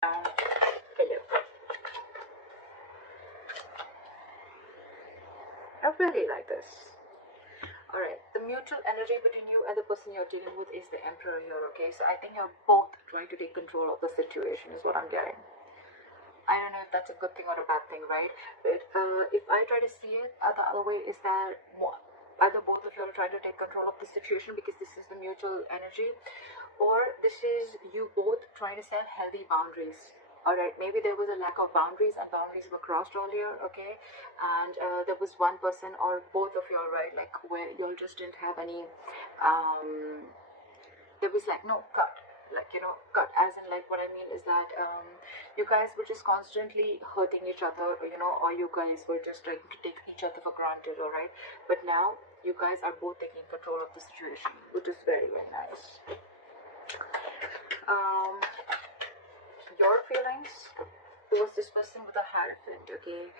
Hello. I really like this. Alright, the mutual energy between you and the person you're dealing with is the Emperor here, okay? So I think you're both trying to take control of the situation, is what I'm getting. I don't know if that's a good thing or a bad thing, right? But if I try to see it, the other way is that either both of you are trying to take control of the situation because this is the mutual energy, or this is you both trying to set healthy boundaries. Alright, maybe there was a lack of boundaries and boundaries were crossed earlier, okay? And there was one person or both of you, right, like where you all just didn't have any, there was like no cut, like, you know, cut as in, like, what I mean is that you guys were just constantly hurting each other, you know, or you guys were just trying to take each other for granted, alright? But now you guys are both taking control of the situation, which is very, very nice. Your feelings towards this person with a Hierophant, okay?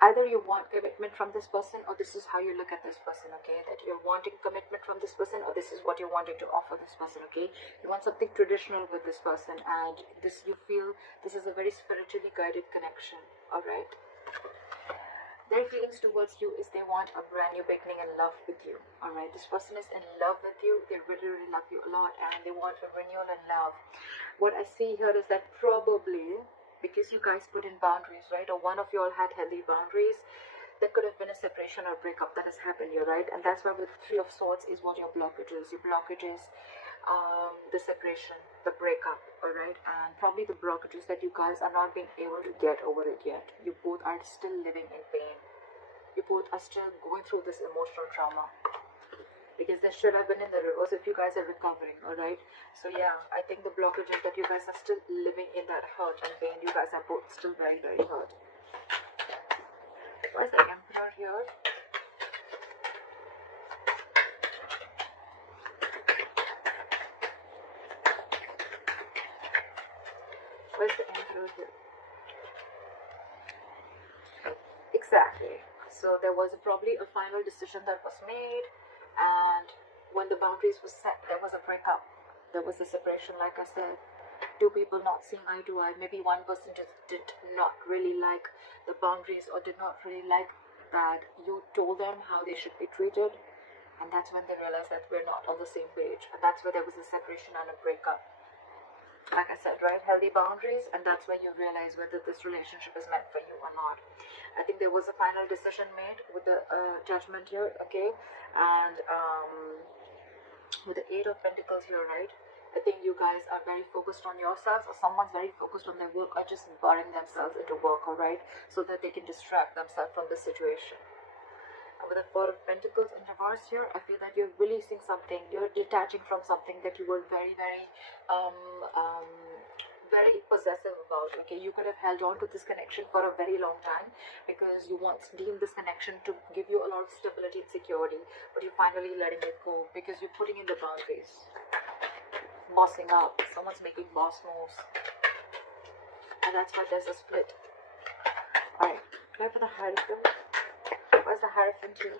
Either you want commitment from this person, or this is how you look at this person, okay? That you're wanting commitment from this person, or this is what you're wanting to offer this person, okay? You want something traditional with this person, and this, you feel this is a very spiritually guided connection, alright? Their feelings towards you is they want a brand new beginning and love with you, alright? This person is in love with you. They really, really love you a lot, and they want a renewal and love. What I see here is that probably because you guys put in boundaries, right, or one of you all had healthy boundaries, there could have been a separation or breakup that has happened here, right? And that's why with Three of Swords is what your blockage is. Your blockage is the separation, the breakup, alright? And probably the blockages that you guys are not being able to get over it yet. You both are still living in pain. You both are still going through this emotional trauma. Because this should have been in the reverse if you guys are recovering, alright? So yeah, I think the blockage is that you guys are still living in that hurt and pain. You guys are both still very, very hurt. Where's the Emperor here? Where's the Emperor here? Exactly. So there was probably a final decision that was made, and when the boundaries were set, there was a breakup. There was a separation, like I said. Two people not seeing eye to eye. Maybe one person just did not really like the boundaries, or did not really like that you told them how they should be treated, and that's when they realized that we're not on the same page, and that's where there was a separation and a breakup. Like I said, right, healthy boundaries, and that's when you realize whether this relationship is meant for you or not. I think there was a final decision made with the judgment here, okay, and with the Eight of Pentacles here, right? I think you guys are very focused on yourselves, or someone's very focused on their work, or just burying themselves into work, alright, so that they can distract themselves from the situation. And with the Four of Pentacles in reverse here, I feel that you're releasing something, you're detaching from something that you were very, very, very possessive about, okay? You could have held on to this connection for a very long time because you once deemed this connection to give you a lot of stability and security, but you're finally letting it go because you're putting in the boundaries. Bossing up, someone's making boss moves, and that's why there's a split. Alright, clear for the Hierophant. Where's the Hierophant here?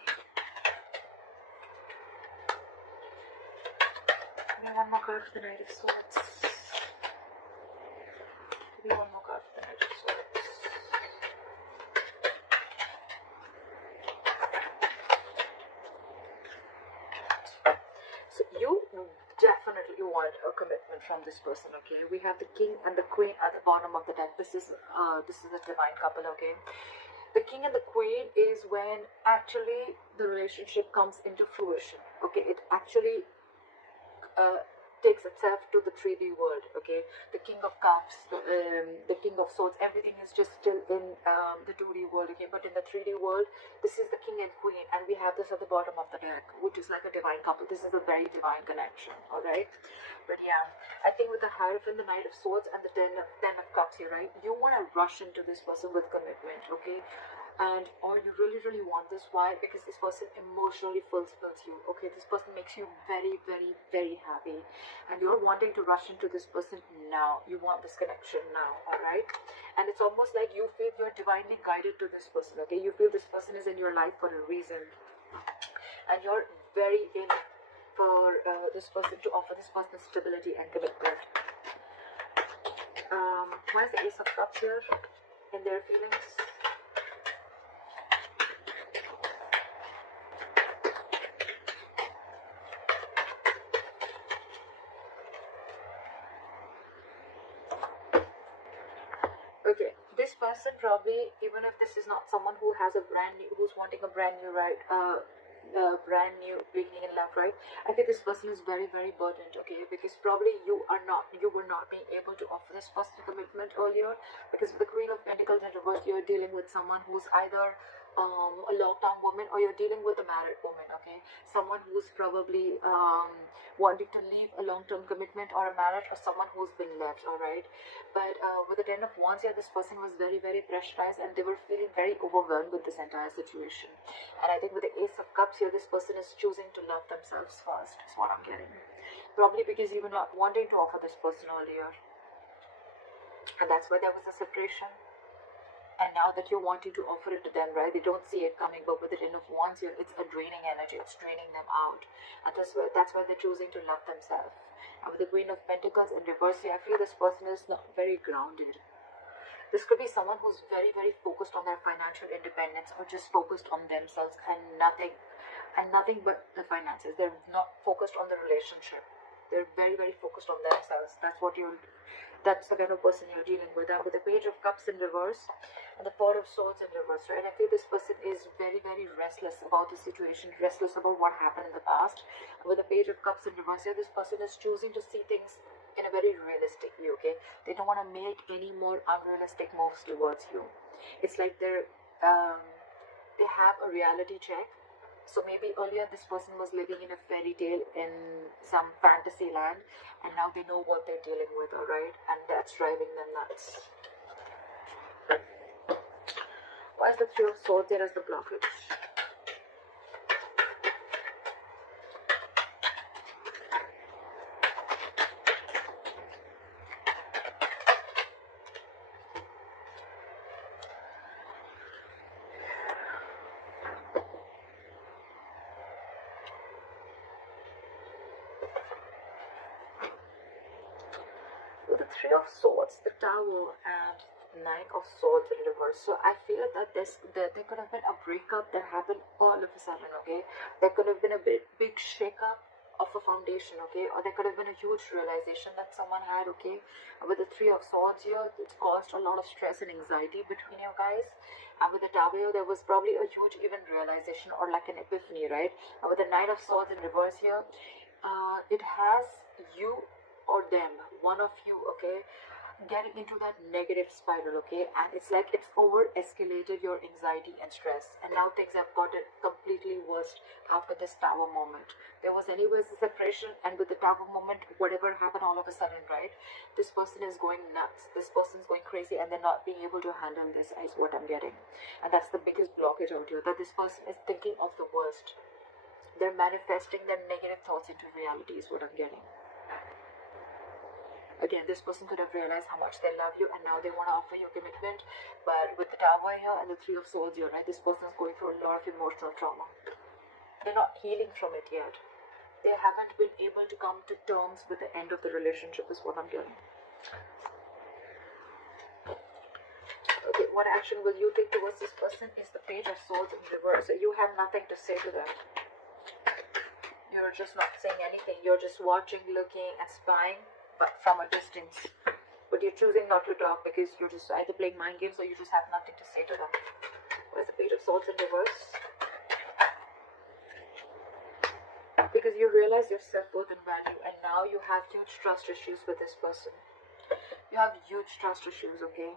Give me one more card for the Knight of Swords. Give me one more card for the Knight of Swords. So you definitely want a commitment from this person, okay? We have the King and the Queen at the bottom of the deck. This is a divine couple, okay? The King and the Queen is when actually the relationship comes into fruition, okay? It actually takes itself to the 3D world, okay? The King of Cups, the King of Swords, everything is just still in the 2D world, okay? But in the 3D world, this is the King and Queen, and we have this at the bottom of the deck, which is like a divine couple. This is a very divine connection, alright? But yeah, I think with the Hierophant, the Knight of Swords, and the Ten of Cups here, right? You want to rush into this person with commitment, okay? And or you really, really want this. Why? Because this person emotionally fulfills you, okay? This person makes you very, very, very happy, and you're wanting to rush into this person now. You want this connection now, alright? And it's almost like you feel you're divinely guided to this person, okay? You feel this person is in your life for a reason, and you're very in for this person, to offer this person stability and commitment. Why is the Ace of Cups here in their feelings? Okay, this person probably, even if this is not someone who has a brand new, who's wanting a brand new, right, brand new beginning in love, right? I feel this person is very, very burdened, okay, because probably you were not being able to offer this person commitment earlier, because with the Queen of Pentacles in reverse, you're dealing with someone who's either a lockdown woman, or you're dealing with a married woman, okay, someone who's probably wanting to leave a long-term commitment or a marriage, or someone who's been left, all right? But with the Ten of Wands here, this person was very, very pressurized, and they were feeling very overwhelmed with this entire situation. And I think with the Ace of Cups here, this person is choosing to love themselves first, is what I'm getting. Probably because you were not wanting to offer this person earlier, and that's why there was a separation. And now that you're wanting to offer it to them, right, they don't see it coming. But with the Ten of Wands here, it's a draining energy, it's draining them out, and that's why they're choosing to love themselves. And with the Queen of Pentacles in reverse here, I feel this person is not very grounded. This could be someone who's very, very focused on their financial independence, or just focused on themselves and nothing but the finances. They're not focused on the relationship. They're very, very focused on themselves. That's the kind of person you're dealing with. And with the Page of Cups in reverse and the Four of Swords in reverse, right, I feel this person is very, very restless about the situation, restless about what happened in the past. And with the Page of Cups in reverse here, this person is choosing to see things in a very realistic view, okay? They don't want to make any more unrealistic moves towards you. It's like they have a reality check. So maybe earlier this person was living in a fairy tale in some fantasy land, and now they know what they're dealing with, alright? And that's driving them nuts. Why is the Three of Swords there as the blockage? Three of Swords, the Tower, and Nine of Swords in reverse. So I feel that there could have been a breakup that happened all of a sudden, okay? There could have been a big shake-up of a foundation, okay? Or there could have been a huge realization that someone had, okay? With the Three of Swords here, it's caused a lot of stress and anxiety between you guys. And with the Tower here, there was probably a huge even realization, or like an epiphany, right? And with the Nine of Swords in reverse here, it has you or them, one of you, okay, getting into that negative spiral, okay? And it's like it's over escalated your anxiety and stress, and now things have gotten completely worse after this Tower moment. There was anyways a separation, and with the Tower moment, whatever happened all of a sudden, right, this person is going nuts, this person's going crazy, and they're not being able to handle this, is what I'm getting. And that's the biggest blockage out here, that this person is thinking of the worst. They're manifesting their negative thoughts into reality, is what I'm getting. Again, this person could have realized how much they love you, and now they want to offer you commitment. But with the Tower here and the Three of Swords here, right, this person is going through a lot of emotional trauma. They're not healing from it yet. They haven't been able to come to terms with the end of the relationship, is what I'm getting. Okay, what action will you take towards this person is the Page of Swords in reverse. So you have nothing to say to them. You're just not saying anything. You're just watching, looking, and spying, but from a distance. But you're choosing not to talk because you're just either playing mind games or you just have nothing to say to them. What is the Page of Swords in reverse? Because you realize your self-worth and value, and now you have huge trust issues with this person. You have huge trust issues, okay?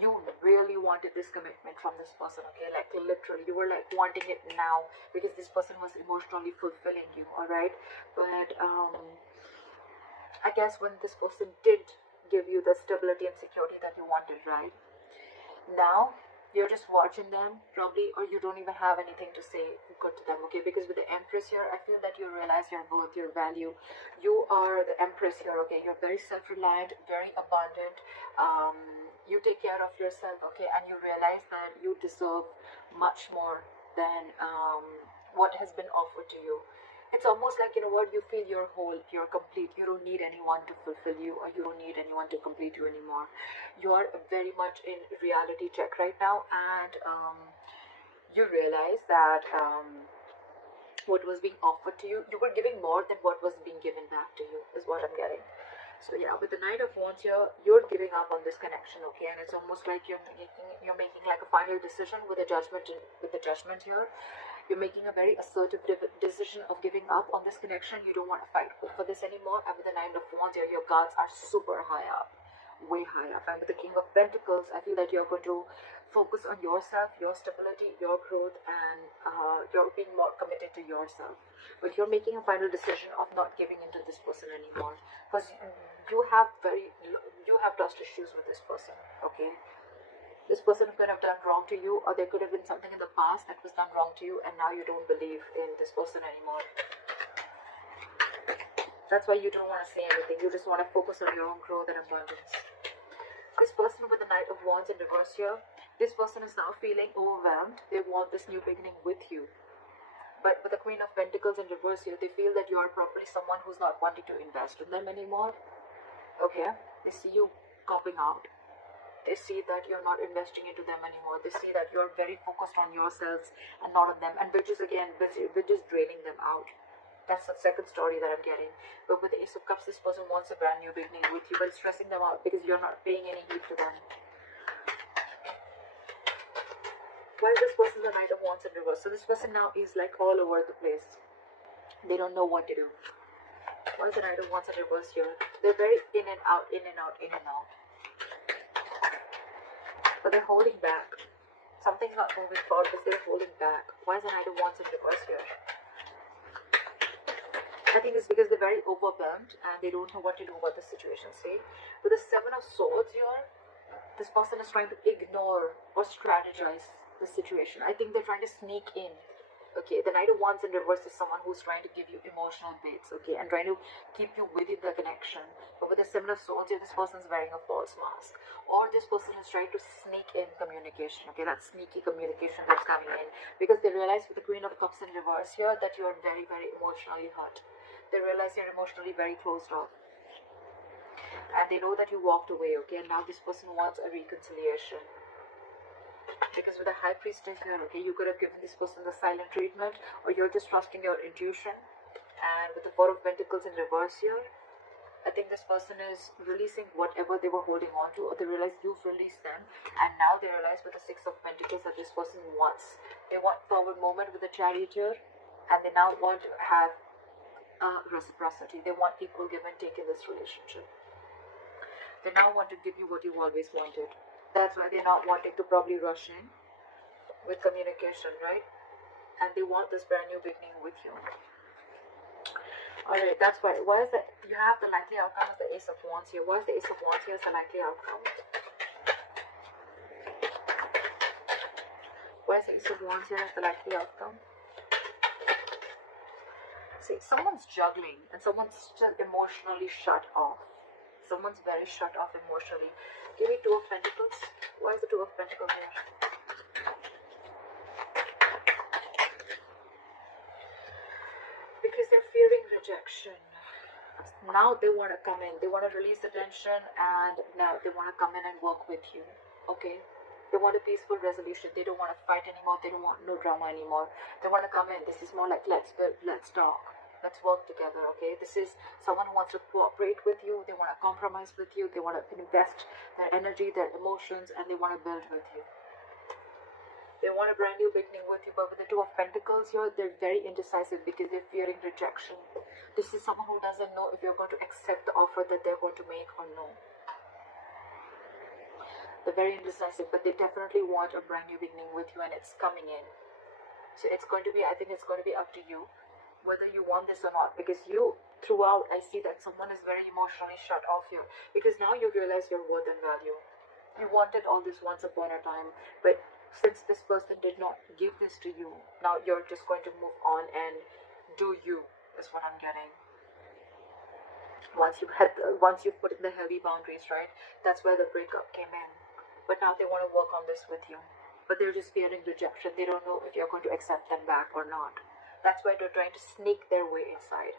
You really wanted this commitment from this person, okay? Like literally, you were like wanting it now because this person was emotionally fulfilling you, alright? But I guess when this person did give you the stability and security that you wanted, right? Now, you're just watching them, probably, or you don't even have anything to say good to them, okay? Because with the Empress here, I feel that you realize your worth, your value. You are the Empress here, okay? You're very self-reliant, very abundant. You take care of yourself, okay? And you realize that you deserve much more than what has been offered to you. It's almost like, you know what, you feel you're whole, you're complete, you don't need anyone to fulfill you, or you don't need anyone to complete you anymore. You are very much in reality check right now, and you realize that what was being offered to you, you were giving more than what was being given back to you, is what I'm getting. So yeah, with the Knight of Wands here, you're giving up on this connection, okay? And it's almost like you're making like a final decision with a judgment. With the Judgment here, you're making a very assertive decision of giving up on this connection. You don't want to fight for this anymore. And with the Nine of Wands here, your guards are super high up, way high up. And with the King of Pentacles, I feel that you're going to focus on yourself, your stability, your growth, and you're being more committed to yourself. But you're making a final decision of not giving into this person anymore, because you have trust issues with this person, okay? This person could have done wrong to you, or there could have been something in the past that was done wrong to you, and now you don't believe in this person anymore. That's why you don't want to say anything. You just want to focus on your own growth and abundance. This person with the Knight of Wands in reverse here, this person is now feeling overwhelmed. They want this new beginning with you. But with the Queen of Pentacles in reverse here, they feel that you are probably someone who's not wanting to invest in them anymore. Okay? They see you copping out. They see that you're not investing into them anymore. They see that you're very focused on yourselves and not on them. And which is again, which is draining them out. That's the second story that I'm getting. But with the Ace of Cups, this person wants a brand new beginning with you, but it's stressing them out because you're not paying any heed to them. Why is this person the Knight of Wands in reverse? So this person now is like all over the place. They don't know what to do. Why is the Knight of Wands in reverse here? They're very in and out, in and out, in and out. But they're holding back. Something's not moving forward because they're holding back. Why is the Knight of Wands in reverse here? I think it's because they're very overwhelmed and they don't know what to do about the situation. See, with the Seven of Swords here, this person is trying to ignore or strategize the situation. I think they're trying to sneak in. Okay, the Knight of Wands in reverse is someone who's trying to give you emotional baits, okay, and trying to keep you within the connection. But with the Seven of Swords here, this person's wearing a false mask. Or this person is trying to sneak in communication, okay, that sneaky communication that's coming in. Because they realize with the Queen of Cups in reverse here that you are very, very emotionally hurt. They realize you're emotionally very closed off. And they know that you walked away, okay, and now this person wants a reconciliation. Because with the High Priestess here, okay, you could have given this person the silent treatment, or you're just trusting your intuition. And with the Four of Pentacles in reverse here, I think this person is releasing whatever they were holding on to, or they realize you've released them, and now they realize with the Six of Pentacles that this person wants. They want forward movement with the Chariot here, and they now want to have reciprocity. They want equal give and take in this relationship. They now want to give you what you've always wanted. That's why they're not wanting to probably rush in with communication, right? And they want this brand new beginning with you. Alright, that's why. Why is that? You have the likely outcome as the Ace of Wands here. Why is the Ace of Wands here as the likely outcome? Why is the Ace of Wands here as the likely outcome? See, someone's juggling and someone's still emotionally shut off. Someone's very shut off emotionally. Give me Two of Pentacles. Why is the Two of Pentacles here? Because they're fearing rejection. Now they want to come in. They want to release the tension, and now they want to come in and work with you. Okay? They want a peaceful resolution. They don't want to fight anymore. They don't want no drama anymore. They want to come in. This is more like let's build, let's talk. Let's work together, okay? This is someone who wants to cooperate with you. They want to compromise with you. They want to invest their energy, their emotions, and they want to build with you. They want a brand new beginning with you. But with the Two of Pentacles here, they're very indecisive because they're fearing rejection. This is someone who doesn't know if you're going to accept the offer that they're going to make or no. They're very indecisive, but they definitely want a brand new beginning with you, and it's coming in. So it's going to be, I think it's going to be up to you whether you want this or not, because you throughout I see that someone is very emotionally shut off here, because now you realize your worth and value. You wanted all this once upon a time, but since this person did not give this to you, now you're just going to move on and do you, is what I'm getting. Once you've put in the healthy boundaries, right, that's where the breakup came in. But now they want to work on this with you, but they're just fearing rejection. They don't know if you're going to accept them back or not. That's why they're trying to sneak their way inside.